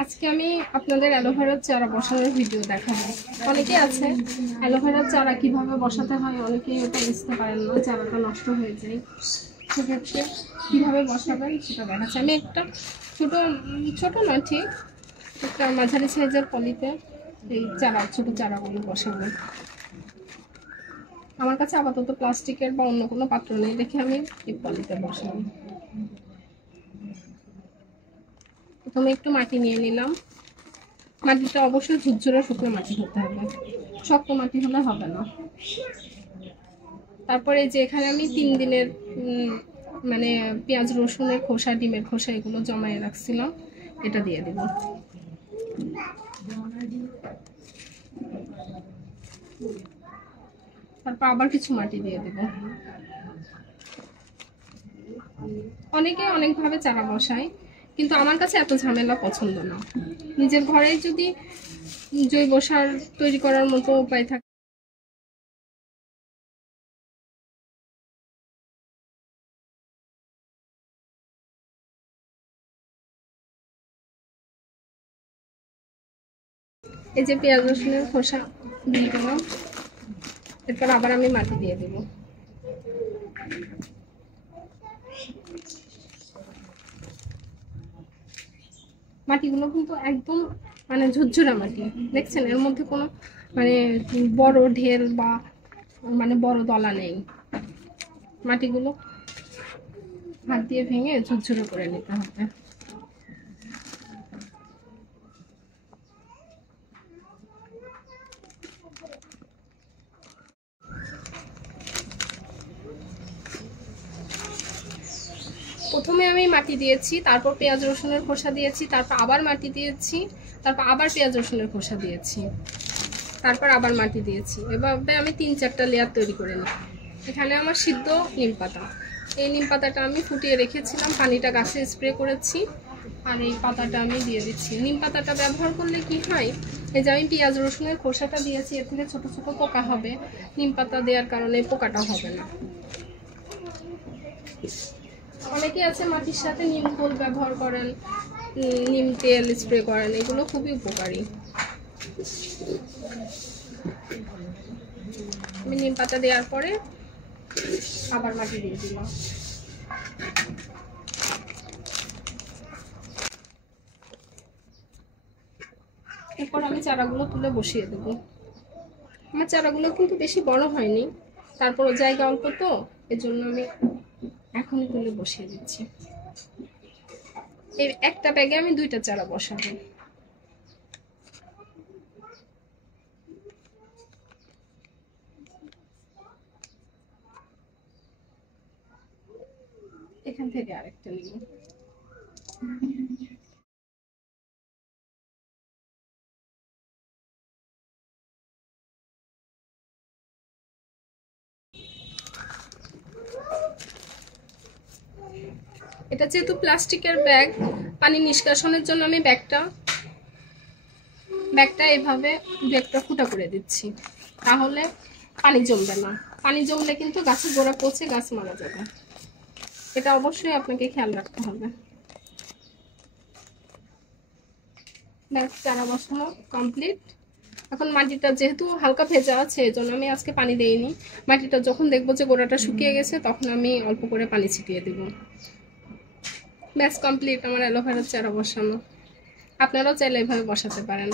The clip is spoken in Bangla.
আজকে আমি আপনাদের অ্যালোভেরার চারা বসানোর ভিডিও দেখাবো। অনেকে আছে অ্যালোভেরার চারা কিভাবে বসাতে হয়, অনেকেই ওটা বুঝতে পারেন না, চারাটা নষ্ট হয়ে যায়। সেক্ষেত্রে কীভাবে বসাবেন সেটা দেখাচ্ছি। আমি একটা ছোটো নয় ঠিক একটা মাঝারি সাইজের পলিতে এই ছোটো চারাগুলো বসাবো। আমার কাছে আপাতত প্লাস্টিকের বা অন্য কোনো পাত্র নেই দেখে আমি এই পলিতে বসাবো। প্রথমে একটু মাটি নিয়ে নিলাম। মাটিটা অবশ্যই ঝুরঝুরে শুকনো মাটি হতে হবে, শক্ত মাটি হলে হবে না। তারপরে যে এখানে আমি 3 দিনের মানে পেঁয়াজ রসুনের খোসা, ডিমের খোসা এগুলো জমায়ে রাখছিলাম, এটা দিয়ে দেব। তারপর আবার কিছু মাটি দিয়ে দেব। অনেকে অনেকভাবে চারা বসায়, কিন্তু আমার কাছে এত ঝামেলা পছন্দ না। নিজের ঘরে যদি জৈব সার তৈরি করার মতো উপায় থাকে, এই যে পেঁয়াজ রসুনের খোসা দিয়ে দিলাম। এরপর আবার আমি মাটি দিয়ে দেব। মাটিগুলো কিন্তু একদম মানে ঝুরঝুরা মাটি, দেখছেন এর মধ্যে কোনো মানে বড় ঢেল বা মানে বড় দলা নেই। মাটিগুলো হাত দিয়ে ভেঙে ঝুরঝুরে করে নিতে হবে। প্রথমে আমি মাটি দিয়েছি, তারপর পেঁয়াজ রসুনের খোসা দিয়েছি, তারপর আবার মাটি দিয়েছি, তারপর আবার পেঁয়াজ রসুনের খোসা দিয়েছি, তারপর আবার মাটি দিয়েছি। এভাবে আমি 3-4টা লেয়ার তৈরি করে নিই। এখানে আমার সিদ্ধ নিম পাতা, এই নিম পাতাটা আমি ফুটিয়ে রেখেছিলাম, পানিটা গাছে স্প্রে করেছি, আর এই পাতাটা আমি দিয়ে দিচ্ছি। নিম পাতাটা ব্যবহার করলে কি হয়, এই যে আমি পেঁয়াজ রসুনের খোসাটা দিয়েছি, এর থেকে ছোট ছোট পোকা হবে, নিম পাতা দেওয়ার কারণে পোকাটা হবে না। অনেকে আছে মাটির সাথে নিম খোল ব্যবহার করেন, নিম তেল স্প্রে করেন, এগুলো খুবই উপকারী। আমি নিম পাতা দেওয়ার পরে আবার মাটি দিয়ে দিলাম। এরপর আমি চারাগুলো তুলে বসিয়ে দেবো। আমার চারাগুলো কিন্তু বেশি বড় হয়নি, তারপর জায়গা অল্প তো এজন্য আমি এখনই তুলে বসিয়ে দিচ্ছি। এই একটা ব্যাগে আমি 2টা চারা বসাবো। এখান থেকে আরেকটা নিব। এটা যেহেতু প্লাস্টিকের ব্যাগ, পানি নিষ্কাশনের জন্য আমি ব্যাগটা এভাবে একটা ফুটা করে দিচ্ছি, তাহলে পানি জমবে না। পানি জমলে কিন্তু গাছের গোড়া পচে গাছ মারা যাবে, এটা অবশ্যই আপনাকে খেয়াল রাখতে হবে। চারা বসানো কমপ্লিট। এখন মাটিটা যেহেতু হালকা ভেজা আছে, এজন্য আমি আজকে পানি দেইনি। মাটিটা যখন দেখবো যে গোড়াটা শুকিয়ে গেছে, তখন আমি অল্প করে পানি ছিটিয়ে দেব। ব্যাস কমপ্লিট আমার অ্যালোভেরার চারা বসানো। আপনারাও চাইলে এভাবে বসাতে পারেন।